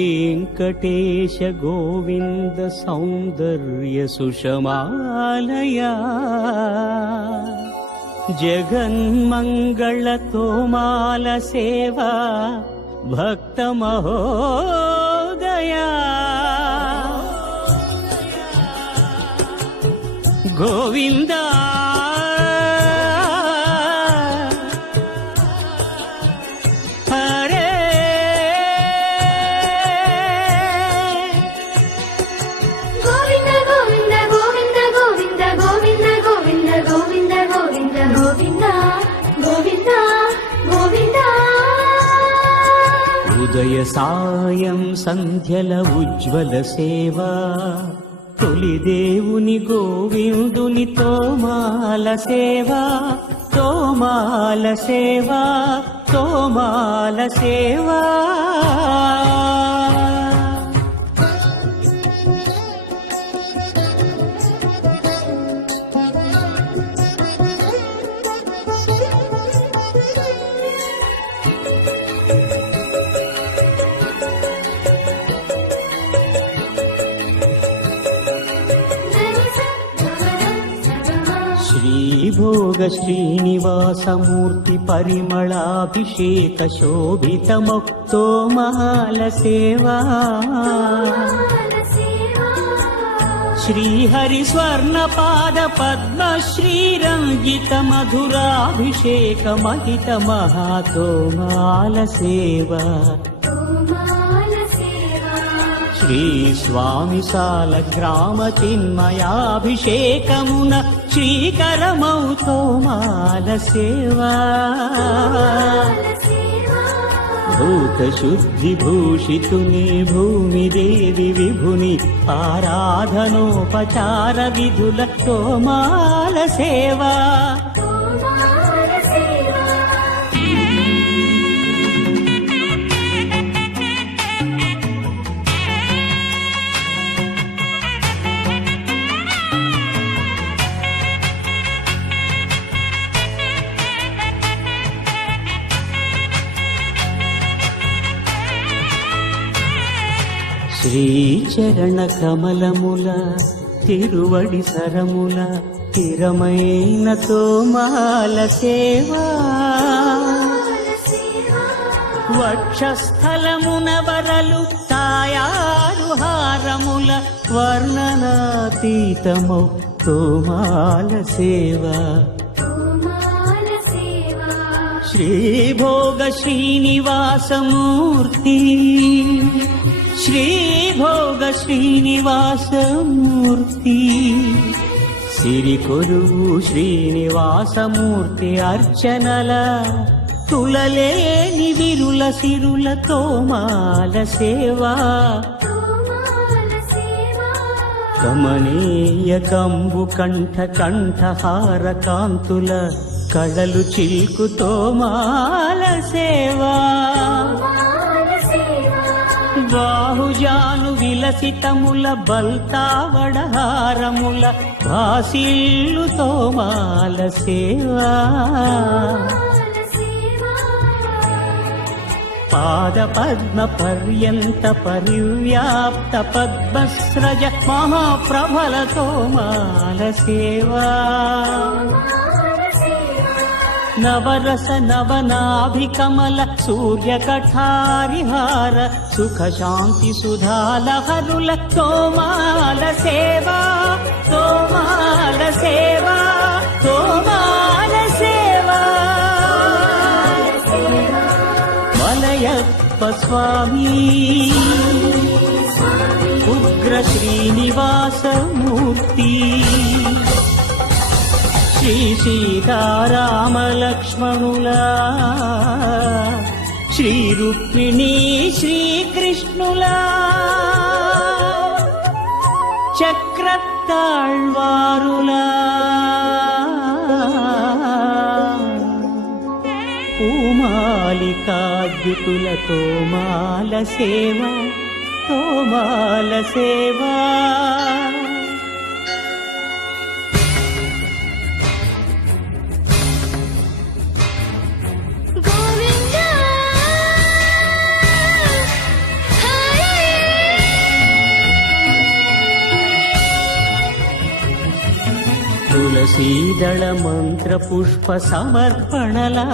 श्रीवेङ्कटेश गोविन्द सौन्दर्य सुषमालया जगन्मङ्गलतोमाल सेवा भक्तमहोदया गोविन्दा ఉదయ సాయం సంధ్యల ఉజ్వల సేవా తొలి దేవుని గోవిందుని తోమాల సేవా తోమాల సేవా తోమాల సేవా श्रीभोग श्रीनिवासमूर्ति परिमलाभिषेक शोभितमुक्तोमाल सेवा श्रीहरि स्वर्णपाद पद्म श्रीरंजित मधुराभिषेक महित महातोमाल सेवा श्री स्वामी साल ग्राम चिन्मयाभिषेकमुन श्रीकरमौ तोमाल सेवा भूत शुद्धि भूषितुनि भूमि देवी विभुनि आराधनोपचार विधुल तोमाल सेवा శ్రీచరణ కమలముల తిరువడి సరముల తిరమైన తోమాల సేవా వక్షస్థలమున వరలు తాయారు హారముల వర్ణనాతీతమౌ తోమాల సేవా శ్రీభోగ శ్రీనివాసమూర్తి श्रीभोग श्रीनिवासमूर्ति सिरिकोरुवु श्रीनिवासमूर्ति अर्चनल तुललेनि विरुल सिरुल तोमाल सेवा कमनीय कंबु कंठ कंठहार कांतुल कळलु चिल्कु तोमाल सेवा బాహుజాను విలసితముల బల్తావడహారముల భాసిల్లు తోమాల సేవా పాద పద్మ పర్యంత పరివ్యాప్త పద్మస్రజ మహాప్రభల తోమాల సేవా नवरस नवनाभिकमल सूर्य कठारिहार सुख शांति सुधालहरुल तोमाल सेवा तोमाल सेवा तोमाल सेवा वलयप्प स्वामी उग्र श्रीनिवास मूर्ति श्री सीताराम लक्ष्मणुला श्री रुक्मिणी श्री कृष्णुला चक्रताळ्वारुला पूमालिकाद्युतुल तोमाल सेवा तोमाल सेवा తులసీదళ మంత్ర పుష్ప సమర్పణలా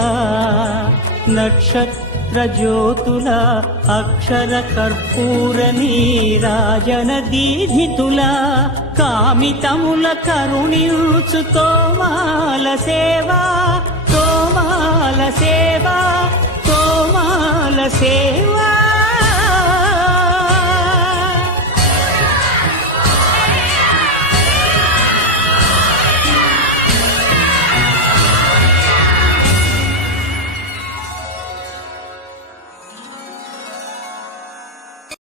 నక్షత్ర జ్యోతుల అక్షర కర్పూర నీరాజన దీధితుల కామితముల కరుణించు తోమాల సేవా తోమాల సేవా తోమాల సేవా